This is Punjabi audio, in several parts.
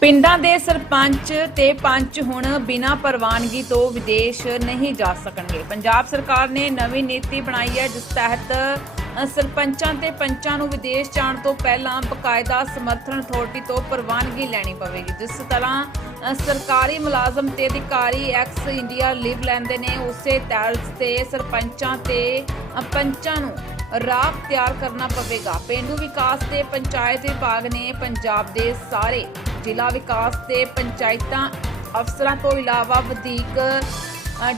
ਪਿੰਡਾਂ ਦੇ ਸਰਪੰਚ ਤੇ ਪੰਚ ਹੁਣ ਬਿਨਾਂ ਪ੍ਰਵਾਨਗੀ ਤੋਂ ਵਿਦੇਸ਼ ਨਹੀਂ ਜਾ ਸਕਣਗੇ। ਪੰਜਾਬ ਸਰਕਾਰ ਨੇ ਨਵੀਂ ਨੀਤੀ ਬਣਾਈ ਹੈ, ਜਿਸ ਤਹਿਤ ਸਰਪੰਚਾਂ ਤੇ ਪੰਚਾਂ ਨੂੰ ਵਿਦੇਸ਼ ਜਾਣ ਤੋਂ ਪਹਿਲਾਂ ਬਕਾਇਦਾ ਸਮਰਥਨ ਅਥਾਰਟੀ ਤੋਂ ਪ੍ਰਵਾਨਗੀ ਲੈਣੀ ਪਵੇਗੀ। ਜਿਸ ਤਰ੍ਹਾਂ ਸਰਕਾਰੀ ਮੁਲਾਜ਼ਮ ਤੇ ਅਧਿਕਾਰੀ ਐਕਸ ਇੰਡੀਆ ਲਿਵ ਲੈਂਦੇ ਨੇ, ਉਸੇ ਤਰ੍ਹਾਂ ਤੇ ਸਰਪੰਚਾਂ ਤੇ ਪੰਚਾਂ ਨੂੰ ਰਾਹ ਤਿਆਰ ਕਰਨਾ ਪਵੇਗਾ। ਪਿੰਡੂ ਵਿਕਾਸ ਤੇ ਪੰਚਾਇਤ ਵਿਭਾਗ ਨੇ ਪੰਜਾਬ ਦੇ ਸਾਰੇ ਜ਼ਿਲ੍ਹਾ ਵਿਕਾਸ ਤੇ ਪੰਚਾਇਤਾਂ ਅਫਸਰਾਂ ਤੋਂ ਇਲਾਵਾ ਵਧੀਕ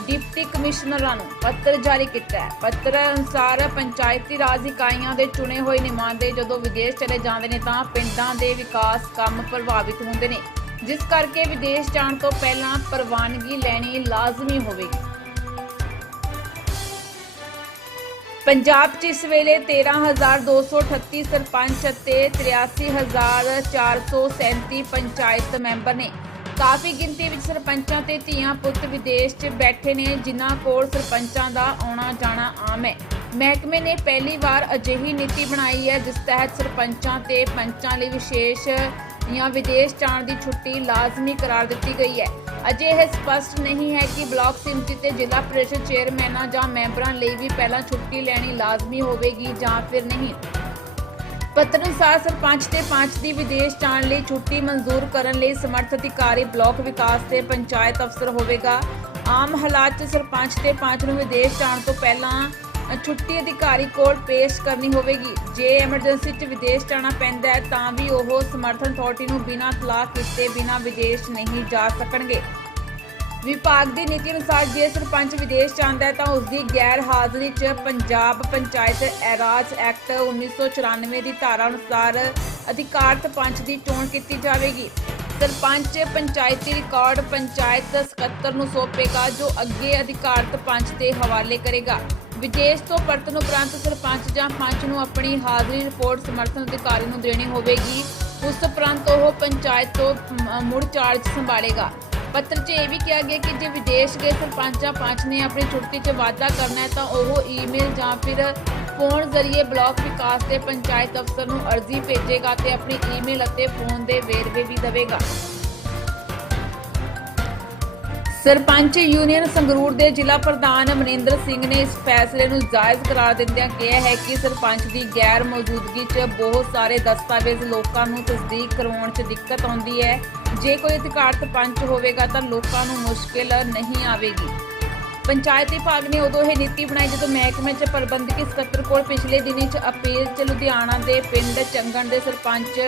ਡਿਪਟੀ ਕਮਿਸ਼ਨਰਾਂ ਨੂੰ ਪੱਤਰ ਜਾਰੀ ਕੀਤਾ ਹੈ। ਪੱਤਰ ਅਨੁਸਾਰ ਪੰਚਾਇਤੀ ਰਾਜ ਇਕਾਈਆਂ ਦੇ ਚੁਣੇ ਹੋਏ ਨੁਮਾਇੰਦੇ ਜਦੋਂ ਵਿਦੇਸ਼ ਚਲੇ ਜਾਂਦੇ ਨੇ ਤਾਂ ਪਿੰਡਾਂ ਦੇ ਵਿਕਾਸ ਕੰਮ ਪ੍ਰਭਾਵਿਤ ਹੁੰਦੇ ਨੇ। ਜਿਸ ਕਰਕੇ ਵਿਦੇਸ਼ ਜਾਣ ਤੋਂ ਪਹਿਲਾਂ ਪ੍ਰਵਾਨਗੀ ਲੈਣੀ ਲਾਜ਼ਮੀ ਹੋਵੇਗੀ। ਪੰਜਾਬ 'ਚ ਇਸ ਵੇਲੇ 13238 ਸਰਪੰਚ ਅਤੇ 83437 ਪੰਚਾਇਤ ਮੈਂਬਰ ਨੇ ਕਾਫੀ ਗਿਣਤੀ ਵਿੱਚ ਸਰਪੰਚਾਂ ਤੇ ਧੀਆਂ ਪੁੱਤ ਵਿਦੇਸ਼ 'ਚ ਬੈਠੇ ਨੇ, ਜਿਨ੍ਹਾਂ ਕੋਲ ਸਰਪੰਚਾਂ ਦਾ ਆਉਣਾ ਜਾਣਾ ਆਮ ਹੈ। ਮਹਿਕਮੇ ਨੇ ਪਹਿਲੀ ਵਾਰ ਅਜਿਹੀ ਨੀਤੀ ਬਣਾਈ ਹੈ, ਜਿਸ ਤਹਿਤ ਸਰਪੰਚਾਂ ਤੇ ਪੰਚਾਂ ਲਈ ਵਿਸ਼ੇਸ਼ ਜਾਂ ਵਿਦੇਸ਼ ਜਾਣ ਦੀ ਛੁੱਟੀ ਲਾਜ਼ਮੀ ਕਰਾਰ ਦਿੱਤੀ ਗਈ ਹੈ। ਅਜੇ ਇਹ ਸਪਸ਼ਟ ਨਹੀਂ ਹੈ ਕਿ ਬਲਾਕ ਸਿੰਮਤੀ ਤੇ ਜ਼ਿਲ੍ਹਾ ਪ੍ਰੀਸ਼ਦ ਚੇਅਰਮੈਨਾਂ ਜਾਂ ਮੈਂਬਰਾਂ ਲਈ ਵੀ ਪਹਿਲਾਂ ਛੁੱਟੀ ਲੈਣੀ ਲਾਜ਼ਮੀ ਹੋਵੇਗੀ ਜਾਂ ਫਿਰ ਨਹੀਂ। ਪੱਤਰ ਅਨੁਸਾਰ ਸਰਪੰਚ ਤੇ ਪੰਚ ਦੀ ਵਿਦੇਸ਼ ਜਾਣ ਲਈ ਛੁੱਟੀ ਮਨਜ਼ੂਰ ਕਰਨ ਲਈ ਸਮਰਥ ਅਧਿਕਾਰੀ ਬਲਾਕ ਵਿਕਾਸ ਤੇ ਪੰਚਾਇਤ ਅਫਸਰ ਹੋਵੇਗਾ। ਆਮ ਹਾਲਾਤ 'ਚ ਸਰਪੰਚ ਤੇ ਪੰਚ ਨੂੰ ਵਿਦੇਸ਼ ਜਾਣ ਤੋਂ ਪਹਿਲਾਂ ਛੁੱਟੀ ਅਧਿਕਾਰੀ ਕੋਲ ਪੇਸ਼ ਕਰਨੀ ਹੋਵੇਗੀ। ਜੇ ਐਮਰਜੈਂਸੀ 'ਚ ਵਿਦੇਸ਼ ਜਾਣਾ ਪੈਂਦਾ ਹੈ, ਤਾਂ ਵੀ ਉਹ ਸਮਰਥਨ ਅਥਾਰਟੀ ਨੂੰ ਬਿਨਾਂ ਤਲਾਕ ਕੀਤੇ, ਬਿਨਾਂ ਵਿਦੇਸ਼ ਨਹੀਂ ਜਾ ਸਕਣਗੇ। ਵਿਭਾਗ ਦੀ ਨੀਤੀ ਅਨੁਸਾਰ ਜੇ ਸਰਪੰਚ ਵਿਦੇਸ਼ ਜਾਂਦਾ ਹੈ, ਤਾਂ ਉਸ ਦੀ ਗੈਰ ਹਾਜ਼ਰੀ 'ਚ ਪੰਜਾਬ ਪੰਚਾਇਤ ਐਰਾਜ ਐਕਟ 1994 ਦੀ ਧਾਰਾ ਅਨੁਸਾਰ ਅਧਿਕਾਰਤ ਪੰਚ ਦੀ ਚੋਣ ਕੀਤੀ ਜਾਵੇਗੀ। ਸਰਪੰਚ ਪੰਚਾਇਤੀ ਰਿਕਾਰਡ ਪੰਚਾਇਤ ਸਕੱਤਰ ਨੂੰ ਸੌਂਪੇਗਾ, ਜੋ ਅੱਗੇ ਅਧਿਕਾਰਤ ਪੰਚ ਦੇ ਹਵਾਲੇ ਕਰੇਗਾ। ਵਿਦੇਸ਼ ਤੋਂ ਪਰਤਣ ਉਪਰੰਤ ਸਰਪੰਚ ਜਾਂ ਪੰਚ ਨੂੰ ਆਪਣੀ ਹਾਜ਼ਰੀ ਰਿਪੋਰਟ ਸਮਰਥਨ ਅਧਿਕਾਰੀ ਨੂੰ ਦੇਣੀ ਹੋਵੇਗੀ। ਉਸ ਉਪਰੰਤ ਉਹ ਪੰਚਾਇਤ ਤੋਂ ਮੁੜ ਚਾਰਜ ਸੰਭਾਲੇਗਾ। ਪੱਤਰ 'ਚ ਇਹ ਵੀ ਕਿਹਾ ਗਿਆ ਕਿ ਜੇ ਵਿਦੇਸ਼ ਗਏ ਸਰਪੰਚ ਜਾਂ ਪੰਚ ਨੇ ਆਪਣੀ ਛੁੱਟੀ 'ਚ ਵਾਅਦਾ ਕਰਨਾ ਹੈ ਤਾਂ ਉਹ ਈਮੇਲ ਜਾਂ ਫਿਰ ਫੋਨ ਜ਼ਰੀਏ ਬਲਾਕ ਵਿਕਾਸ ਦੇ ਪੰਚਾਇਤ ਅਫਸਰ ਨੂੰ ਅਰਜ਼ੀ ਭੇਜੇਗਾ ਤੇ ਆਪਣੀ ਈਮੇਲ ਅਤੇ ਫੋਨ ਦੇ ਵੇਰਵੇ ਵੀ ਦੇਵੇਗਾ। ਸਰਪੰਚ ਯੂਨੀਅਨ ਸੰਗਰੂਰ ਦੇ ਜ਼ਿਲ੍ਹਾ ਪ੍ਰਧਾਨ ਮਨਿੰਦਰ ਸਿੰਘ ਨੇ ਇਸ ਫੈਸਲੇ ਨੂੰ ਜਾਇਜ਼ ਕਰਾਰ ਦਿੰਦਿਆਂ ਕਿਹਾ ਹੈ ਕਿ ਸਰਪੰਚ ਦੀ ਗੈਰ ਮੌਜੂਦਗੀ 'ਚ ਬਹੁਤ ਸਾਰੇ ਦਸਤਾਵੇਜ਼ ਲੋਕਾਂ ਨੂੰ ਤਸਦੀਕ ਕਰਵਾਉਣ 'ਚ ਦਿੱਕਤ ਆਉਂਦੀ ਹੈ। ਜੇ ਕੋਈ ਅਧਿਕਾਰਤ ਪੰਚ ਹੋਵੇਗਾ ਤਾਂ ਲੋਕਾਂ ਨੂੰ ਮੁਸ਼ਕਿਲ ਨਹੀਂ ਆਵੇਗੀ। ਪੰਚਾਇਤ ਵਿਭਾਗ ਨੇ ਉਦੋਂ ਇਹ ਨੀਤੀ ਬਣਾਈ ਜਦੋਂ ਮਹਿਕਮੇ 'ਚ ਪ੍ਰਬੰਧਕੀ ਸਕੱਤਰ ਕੋਲ ਪਿਛਲੇ ਦਿਨੀ 'ਚ ਅਪੀਲ 'ਚ ਲੁਧਿਆਣਾ ਦੇ ਪਿੰਡ ਚੰਗਣ ਦੇ ਸਰਪੰਚ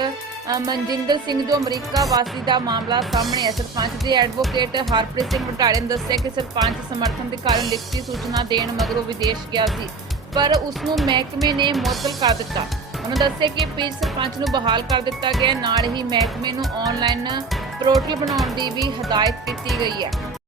ਮਨਜਿੰਦਰ ਸਿੰਘ ਜੋ ਅਮਰੀਕਾ ਵਾਸੀ ਦਾ ਮਾਮਲਾ ਸਾਹਮਣੇ ਹੈ ਸਰਪੰਚ ਦੇ ਐਡਵੋਕੇਟ ਹਰਪ੍ਰੀਤ ਸਿੰਘ ਵਟਾੜੇ ਨੇ ਦੱਸਿਆ ਕਿ ਸਰਪੰਚ ਸਮਰਥਨ ਦੇ ਕਾਰਨ ਲਿਖਤੀ ਸੂਚਨਾ ਦੇਣ ਮਗਰੋਂ ਵਿਦੇਸ਼ ਗਿਆ ਸੀ, ਪਰ ਉਸ ਨੂੰ ਮਹਿਕਮੇ ਨੇ ਮੁਅੱਤਲ ਕਰ ਦਿੱਤਾ। ਉਹਨਾਂ ਦੱਸਿਆ ਕਿ ਪੇਜ ਸਰਪੰਚ ਨੂੰ ਬਹਾਲ ਕਰ ਦਿੱਤਾ ਗਿਆ। ਨਾਲ ਹੀ ਮਹਿਕਮੇ ਨੂੰ ਆਨਲਾਈਨ ਪੋਰਟਲ ਬਣਾਉਣ ਦੀ ਵੀ ਹਦਾਇਤ ਕੀਤੀ ਗਈ ਹੈ।